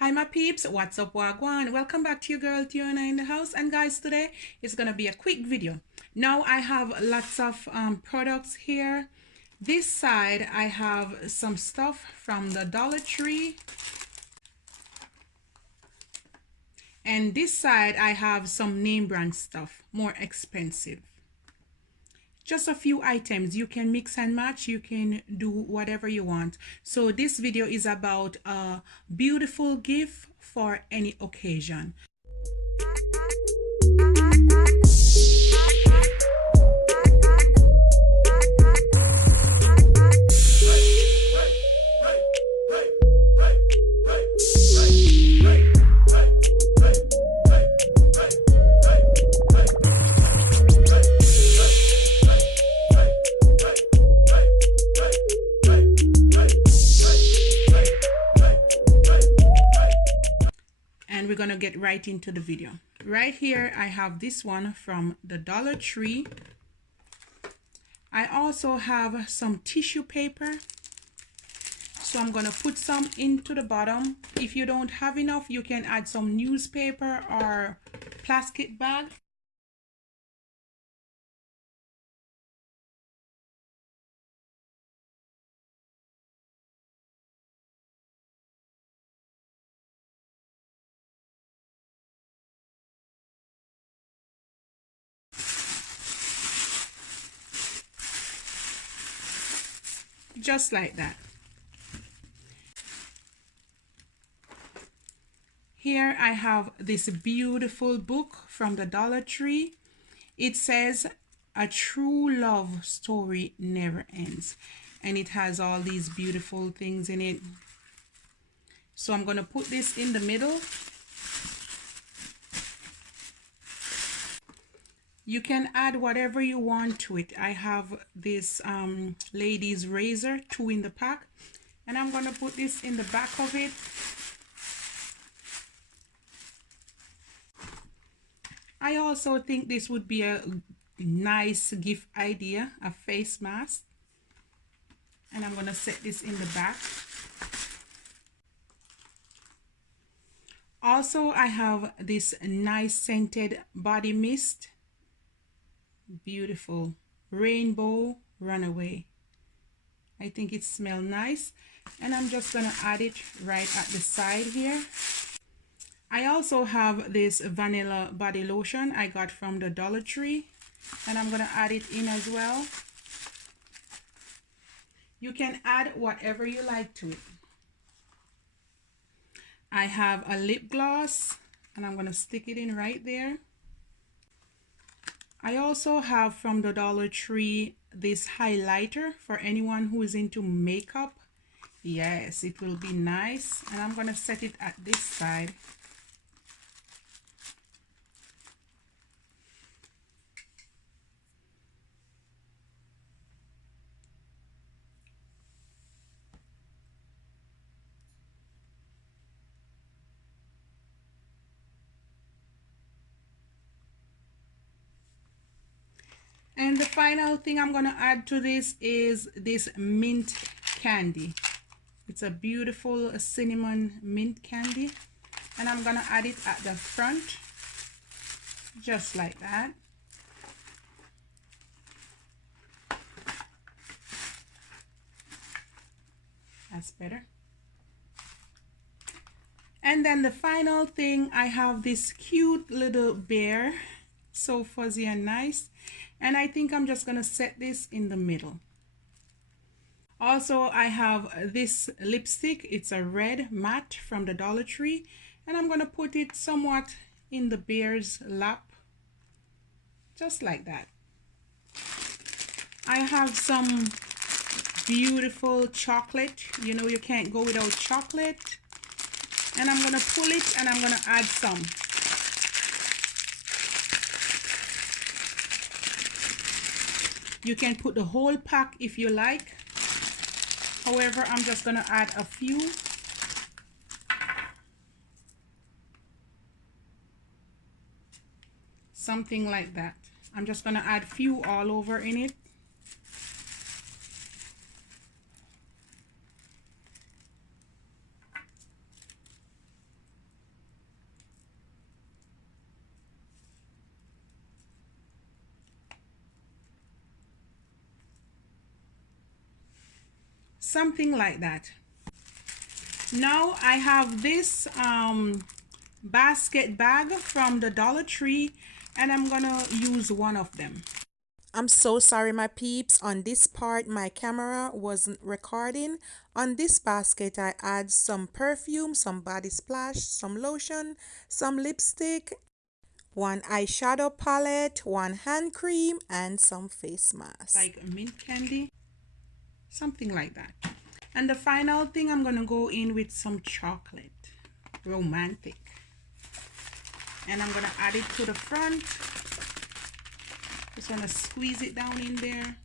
Hi my peeps, what's up wagwan? Welcome back to your girl Tiona in the house. And guys, today is gonna be a quick video. Now I have lots of products here. This side I have some stuff from the Dollar Tree, and this side I have some name brand stuff, more expensive. Just a few items. You can mix and match, you can do whatever you want. So this video is about a beautiful gift for any occasion. And we're gonna get right into the video. Right here I have this one from the Dollar Tree. I also have some tissue paper, so I'm gonna put some into the bottom. If you don't have enough, you can add some newspaper or plastic bag. Just like that. Here I have this beautiful book from the Dollar Tree. It says A True Love Story Never Ends, and it has all these beautiful things in it. So I'm going to put this in the middle. You can add whatever you want to it. I have this lady's razor, 2 in the pack, and I'm going to put this in the back of it. I also think this would be a nice gift idea, a face mask. And I'm going to set this in the back. Also, I have this nice scented body mist. Beautiful. Rainbow Runaway. I think it smells nice. And I'm just going to add it right at the side here. I also have this vanilla body lotion I got from the Dollar Tree, and I'm going to add it in as well. You can add whatever you like to it. I have a lip gloss, and I'm going to stick it in right there. I also have from the Dollar Tree this highlighter for anyone who is into makeup. Yes, it will be nice, and I'm going to set it at this side. And the final thing I'm going to add to this is this mint candy. It's a beautiful cinnamon mint candy. And I'm going to add it at the front, just like that. That's better. And then the final thing, I have this cute little bear, so fuzzy and nice. And I think I'm just going to set this in the middle. Also, I have this lipstick. It's a red matte from the Dollar Tree. And I'm going to put it somewhat in the bear's lap. Just like that. I have some beautiful chocolate. You know you can't go without chocolate. And I'm going to pull it and I'm going to add some. You can put the whole pack if you like. However, I'm just going to add a few. Something like that. I'm just going to add few all over in it. something like that. Now I have this basket bag from the Dollar Tree, and I'm gonna use one of them. I'm so sorry, my peeps. On this part, my camera wasn't recording. On this basket, I add some perfume, some body splash, some lotion, some lipstick, one eyeshadow palette, one hand cream, and some face mask. Like mint candy, something like that. And the final thing, I'm gonna go in with some chocolate, romantic. And I'm gonna add it to the front. Just wanna squeeze it down in there.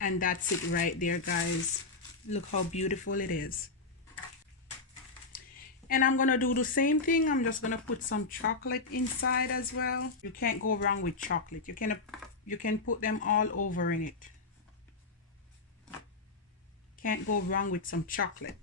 And that's it right there, guys. Look how beautiful it is. And I'm gonna do the same thing. I'm just gonna put some chocolate inside as well. You can't go wrong with chocolate. You can put them all over in it. Can't go wrong with some chocolate.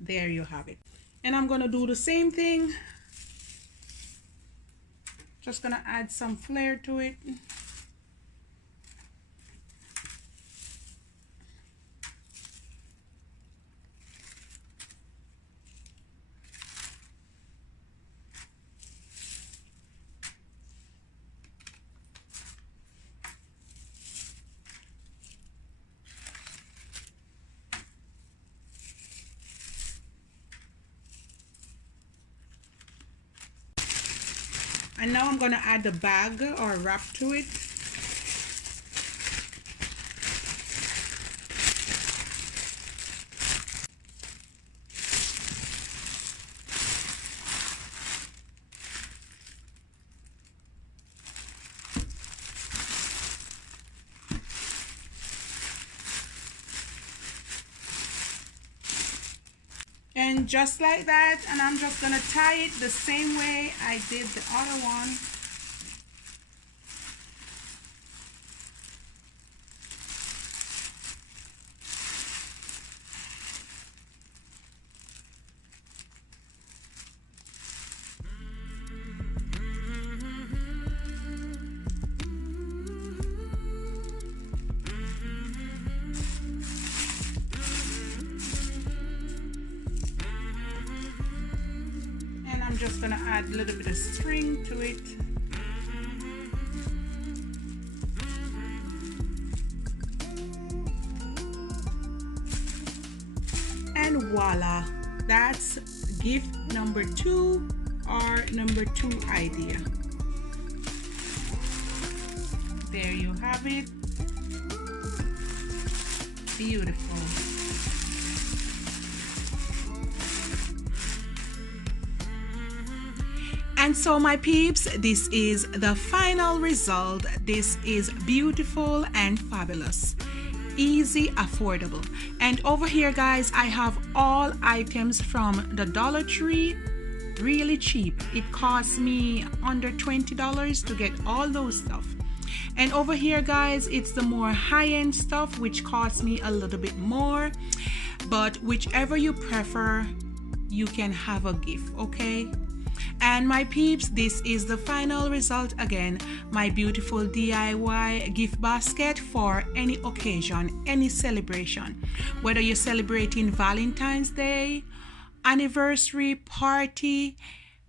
There you have it. And I'm gonna do the same thing. Just gonna add some flair to it. And now I'm going to add the bag or wrap to it. And just like that, and I'm just gonna tie it the same way I did the other one. I'm just gonna add a little bit of string to it. And voila, that's gift number 2 or number 2 idea. There you have it. Beautiful. And so my peeps, this is the final result. This is beautiful and fabulous, easy, affordable. And over here, guys, I have all items from the Dollar Tree, really cheap. It cost me under $20 to get all those stuff. And over here, guys, it's the more high-end stuff, which costs me a little bit more. But whichever you prefer, you can have a gift, okay? And my peeps, this is the final result again, my beautiful DIY gift basket for any occasion, any celebration. Whether you're celebrating Valentine's Day, anniversary, party,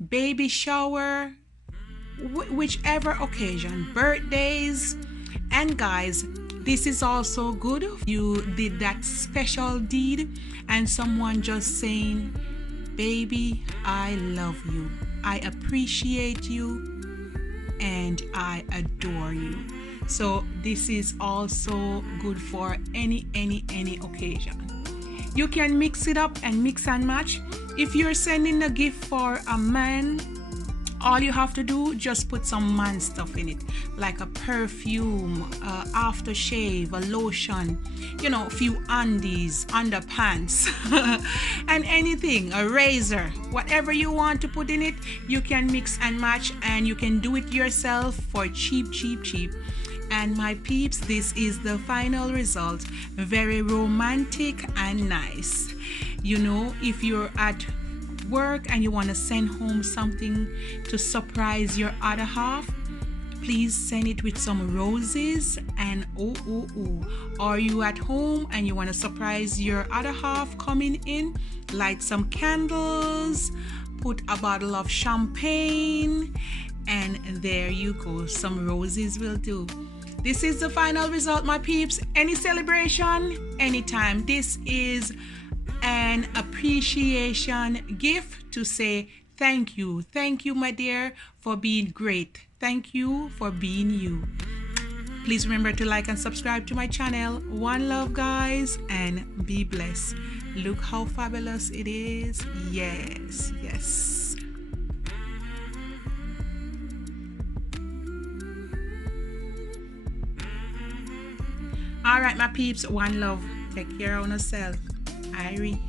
baby shower, whichever occasion, birthdays. And guys, this is also good if you did that special deed and someone just saying, baby, I love you, I appreciate you, and I adore you. So this is also good for any occasion. You can mix it up and mix and match. If you're sending a gift for a man, all you have to do, just put some man stuff in it, like a perfume, aftershave, a lotion, you know, a few undies, underpants, and anything, a razor, whatever you want to put in it, you can mix and match, and you can do it yourself for cheap. And my peeps, this is the final result. Very romantic and nice. You know, if you're at work and you want to send home something to surprise your other half, please send it with some roses and or you at home and you want to surprise your other half coming in, light some candles, put a bottle of champagne, and there you go, some roses will do. This is the final result, my peeps. Any celebration, anytime. This is an appreciation gift to say thank you. Thank you, my dear, for being great. Thank you for being you. Please remember to like and subscribe to my channel. One love, guys, and be blessed. Look how fabulous it is. Yes, yes. All right, my peeps, one love. Take care of yourself. Irie.